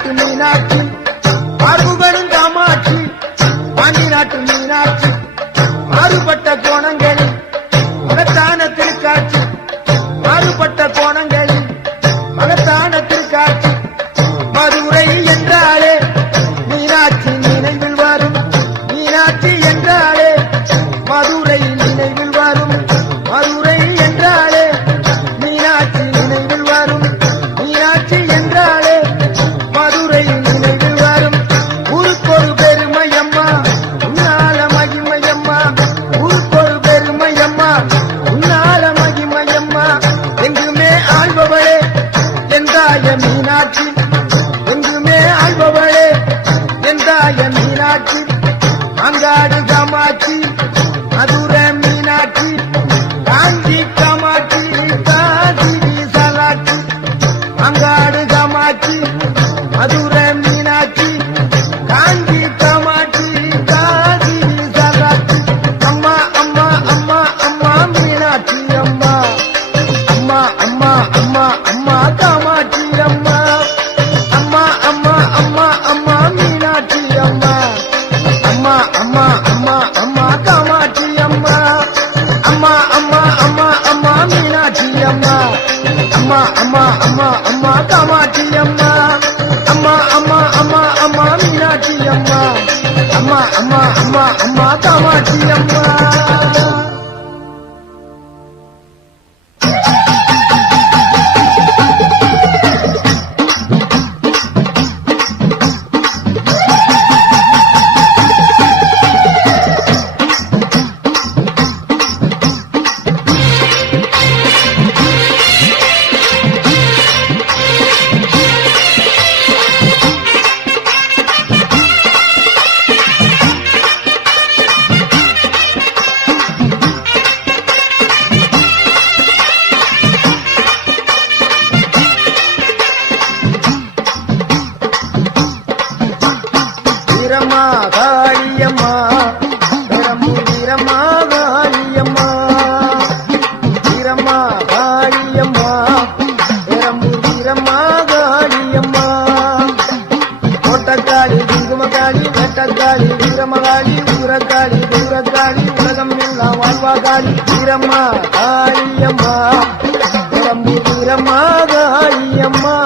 நாட்டு மீனாட்சி மார்புகளும் காமாட்சி பாண்டி நாட்டு மீனாட்சி மாறுபட்ட கோணங்களில் மகத்தான திருக்காட்சி மாறுபட்ட கோணங்களில் மகத்தான திருக்காட்சி மதுரை என்றாலே மீனாட்சி நினைவில் வரும் மீனாட்சி என்றாலே மதுரை நினைவில் வரும் மதுரை என்றாலே மீனாட்சி நினைவில் வரும் மீனாட்சி என்றாலே மதுரை நினைவில் வரும் ஊருக்கொரு பெருமையம்மா உன்னால மகிமையம்மா ஊருக்கொரு பெருமையம்மா உன்னால மகிமையம்மா எங்குமே ஆள்பவளே எந்தாய மீனாட்சி எங்குமே ஆள்பவளே எந்தாய மீனாட்சி அங்காடு காமாட்சி மதுரை மீனாட்சி காஞ்சி காமாட்சி காசி விசாலாட்சி அங்காடு காமாட்சி மதுரை மீனாட்சி காஞ்சி காமாட்சி காசி விசாலாட்சி அம்மா அம்மா அம்மா அம்மா மீனாட்சி அம்மா அம்மா அம்மா அம்மா அம்மா காமாட்சி அம்மா அம்மா அம்மா அம்மா அம்மா மீனாட்சி அம்மா அம்மா அம்மா அம்மா அம்மா காமாட்சி அம்மா அம்மா அம்மா அம்மா அம்மா மீனாட்சி அம்மா அம்மா அம்மா அம்மா அம்மா காமாட்சி அம்மா அம்மா அம்மா அம்மா அம்மா மீனாட்சி அம்மா அம்மா அம்மா அம்மா அம்மா காமாட்சி அம்மா வீரம்மா காளியம்மா பெரம்பூர் வீரம்மா காளியம்மா வீரம்மா காளியம்மா பெரம்பூர் வீரம்மா காளியம்மா கோட்டக்காளி குங்குமக்காளி வெட்டக்காளி வீரமகாளி ஊரக்காளி தூரக்காளி உலகம் எல்லாம் வாழ்வாகாளி வீரம்மா காளியம்மா பெரம்பூர் வீரம்மா காளியம்மா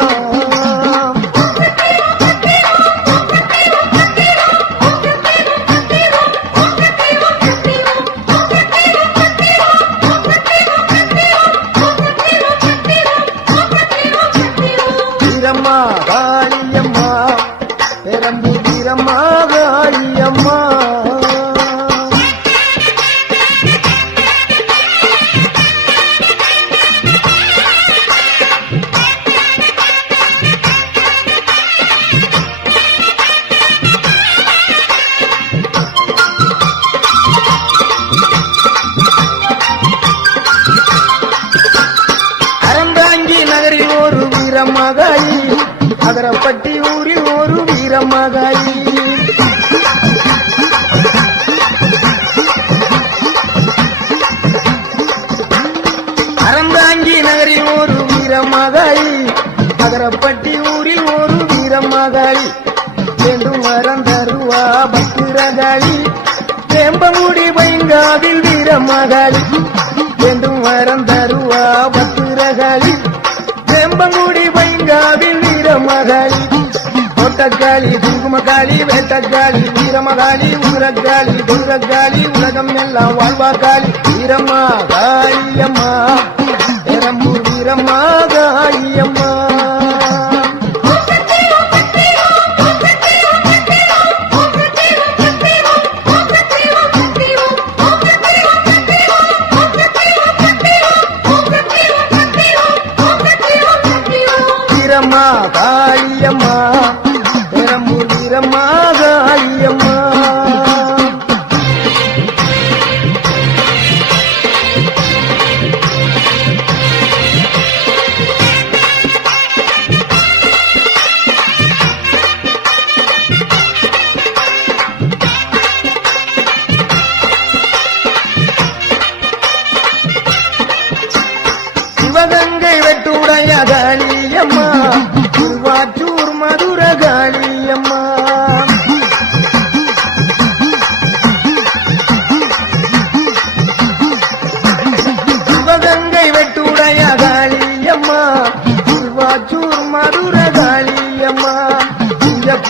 வீரம்மா காளியம்மா பெரம்பூர் வீரம்மா காளியம்மா அறந்தாங்கி நகரில் ஒரு வீரமகாளி அகரப்பட்டி ஊரில் ஒரு வீரமகாளி அறந்தாங்கி நகரில் ஒரு வீரமகாளி அகரப்பட்டி ஊரில் ஒரு வீரமகாளி வேண்டும் வரம் தருவா பத்திரகாளி வேம்பமுடி வைங்காவில் வீரமகாளி வேண்டும் வரம் தருவா பத்திரகாளி வேம்பங்குடி வைங்காவில் வீரமகாளி கோட்டக்காளி குங்குமக்காளி வேட்டக்காளி வீரமகாளி ஊரக்காளி தூரக்காளி உலகம் எல்லாம் வாழ்வாக்காளி வீரம்மா காளியம்மா பெரம்பூர் வீரம்மா காளியம்மா வீரம்மா காளியம்மா பெரம்பூர் வீரம்மா காளியம்மா சிவகங்கை வெட்டுடைய காளியம்மா திருவாச்சூர் மதுரக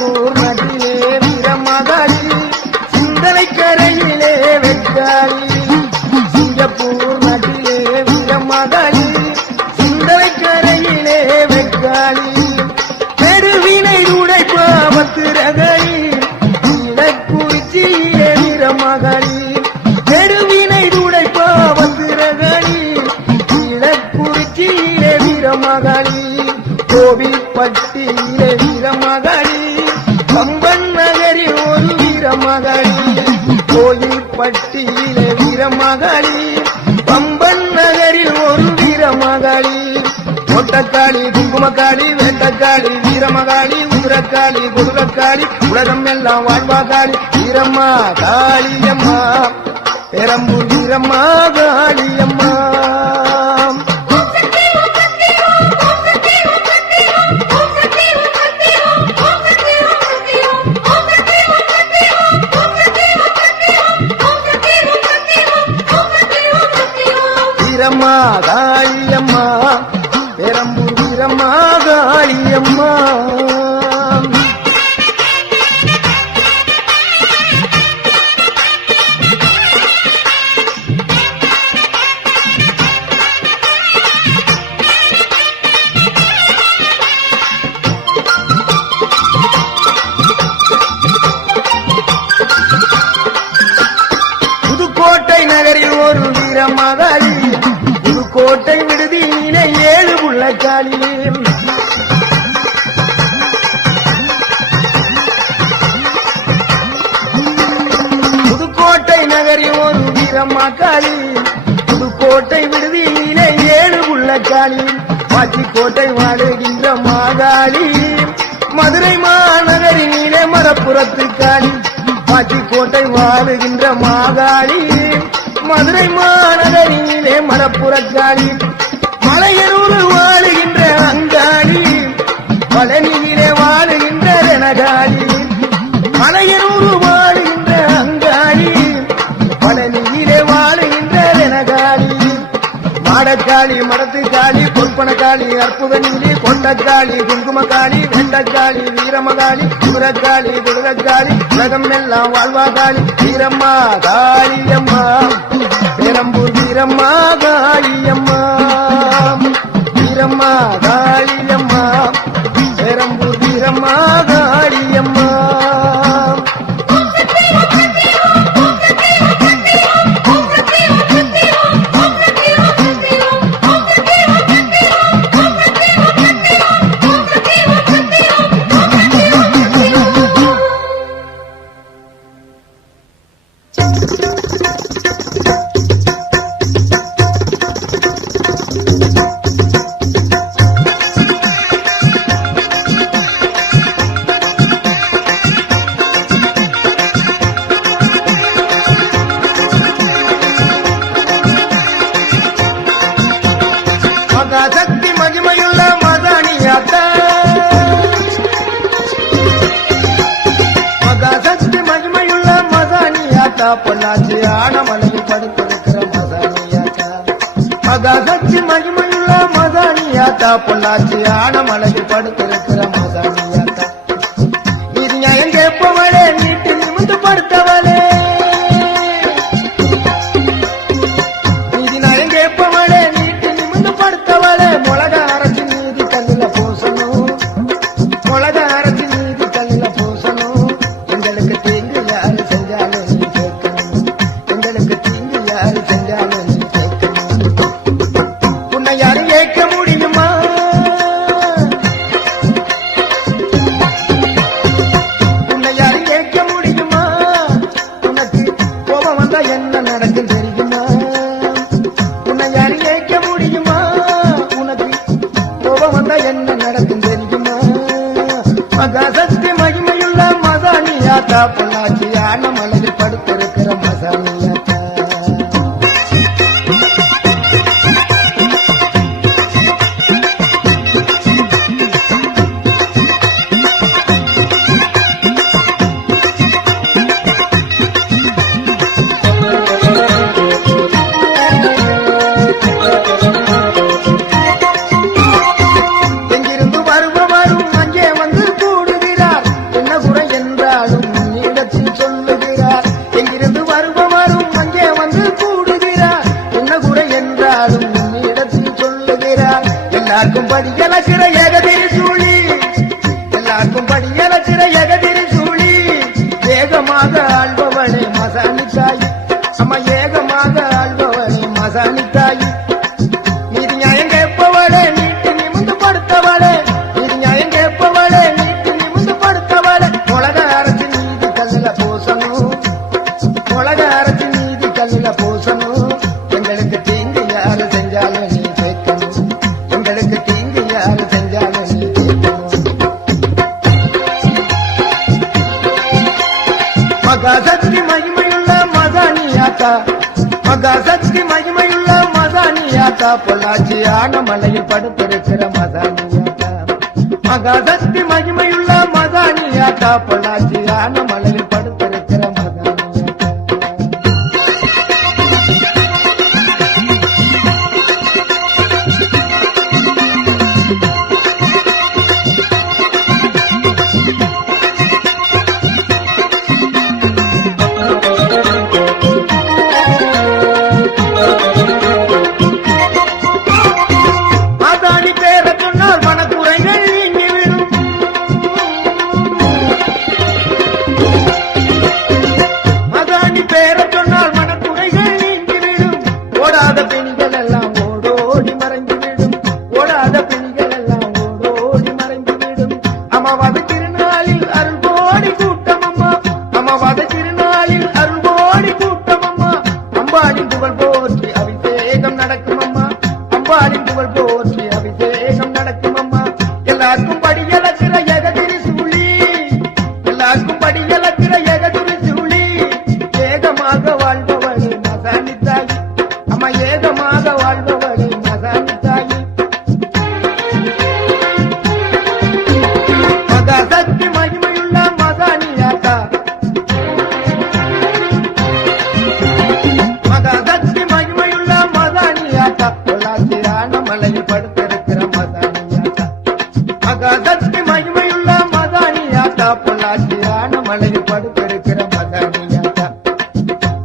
சிங்கப்பூர் நாட்டிலே வீரமகாளி சிந்தனை கரையிலே வெக்காளி சிங்கப்பூர் நாட்டிலே வீரமகாளி சிந்தனை கரையிலே வெக்காளி பெருவினை உடைப்பாவத்து ரகளி இலக்குறிச்சியிலே வீரமகாளி பெருவினை உடைப்பாவத்து ரகளி இலக்குறிச்சியிலே வீரமகாளி கோவில்பட்டியிலே வீரமகாளி கம்பன் நகரில் ஒரு வீரமகாளி கோயில்பட்டியிலே வீரமகாளி கம்பன் நகரில் ஒரு வீரமகாளி ஒட்டக்காளி குங்குமக்காளி வேட்டக்காளி வீரமகாளி உதிரக்காளி குதிரக்காளி உலகம் எல்லாம் வாழ்வாகாளி வீரம்மா காளியம்மா பெரம்பூர் வீரம்மா காளியம்மா வீரம்மா காளியம்மா பெரம்பூர் வீரம்மா காளியம்மா புதுக்கோட்டை நகரில் ஒரு வீரமகாளி புதுக்கோட்டை விடுதியிலே 7 புள்ளக்காளி புதுக்கோட்டை நகரில் ஒரு வீரமகாளி புதுக்கோட்டை விடுதியிலே 7 புள்ளக்காளி பாச்சிக்கோட்டை வாழுகின்ற மாகாளி மதுரை மாநகரிலே மரப்புறத்து காளி பாச்சிக்கோட்டை வாழுகின்ற மாகாளி மதுரை மாநகரிலே மரப்புறக்காளி மலையனூர் வாழுகின்ற அங்காளி பழனியிலே வாழுகின்ற ரணகாளி மலையனூர் வாழுகின்ற அங்காளி பழனியிலே வாழுகின்ற ரணகாளி மாடக்காளி மடத்துக்காளி பொற்பனக்காளி அற்புத நீலி கொண்டக்காளி குங்குமக்காளி வெண்டக்காளி வீரமகாளி குதிரக்காளி குதிரக்காளி உலகம் எல்லாம் வாழ்வாகாளி வீரம்மா காளியம்மா பெரம்பூர் வீரம்மா காளியம்மா வீரம்மா காளியம்மா பெரம்பூர் வீரம்மா காளியம்மா மகாசக்தி மகிமையுள்ள மதானியாத்தா மகாசக்தி மகிமையுள்ள மதானியாத்தா பொள்ளாச்சி ஆனமலையில் படுத்திருக்கிற மதானியாத்தா மகாசக்தி மகிமையுள்ள மதானியாத்தா பொள்ளாச்சி ஆனமலையில் படுத்திருக்கிற மதானியாத்தா இது நியாயம் கேட்பவளே நீட்டு நிமிந்து படுத்தவளே மகாசக்தி மகிமையுள்ள மதானியாத்தா பொள்ளாச்சி ஆனமலையில் படுத்திருக்கிற மதானியாத்தா எங்கிருந்து வருபவரும் அங்கே வந்து கூடுகிறார் என்ன மகாசக்தி மகிமையுள்ள மதானியாத்தா மகாசக்தி மகிமையுள்ள மதானியாத்தா பொள்ளாச்சி ஆனமலையில் படுத்திருக்கிற மதானியாத்தா மகாசக்தி மகிமையுள்ள மதானியாத்தா பொள்ளாச்சி ஆனமலையில் படுத்திருக்கிற மதானியாத்தா மலையில் படுத்திருக்கிற மதானியாத்தா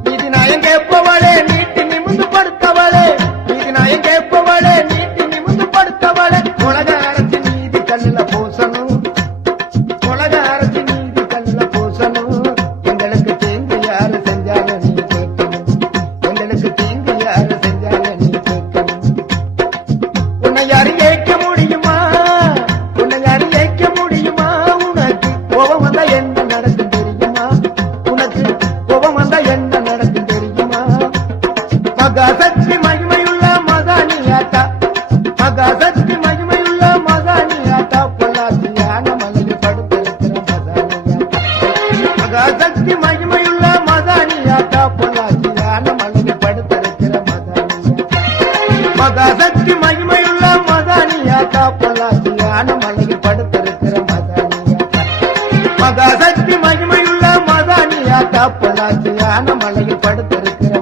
நீதி நாயம் கேட்பவளே நீட்டி நிமிந்து படுத்தவளே நீதி நாயம் கேட்பவளே நீட்டி நிமிந்து படுத்தவளே உலக அரசு நீதி கல்லுல பூசணும் உலக அரசு நீதி கல்லுல பூசணும் எங்களுக்கு தீங்கு யாரு செஞ்சாலும் நீ கேட்கணும் எங்களுக்கு தீங்கு யாரு செஞ்சாலும் நீ கேட்கணும் உன்னை யாரும் கேட்க முடியுமா உன்னை யாரும் கேட்க முடியுமா உனக்கு கோபம் வந்தா என்ன நடக்கும் தெரியுமா உனக்கு கோபம் வந்தா என்ன நடக்கும் தெரியுமா மகாசக்தி மகிமையுள்ள மதானியாத்தா மகாசக்தி மகிமையுள்ள மதானியாத்தா பொள்ளாச்சி ஆனமலையில் படுத்திருக்கிற மதானியாத்தா மகாசக்தி மகிமையுள்ள மதானியாத்தா பொள்ளாச்சி ஆனமலையில் படுத்திருக்கிற மதானியாத்தா மகாசக்தி மகிமையுள்ள மதானியாத்தா பொள்ளாச்சி ஆனமலையில் படுத்திருக்கிற மதானியாத்தா மகாசக்தி மகிமையுள்ள மதானியாத்தா பொள்ளாச்சி ஆனமலையில் படுத்திருக்கிற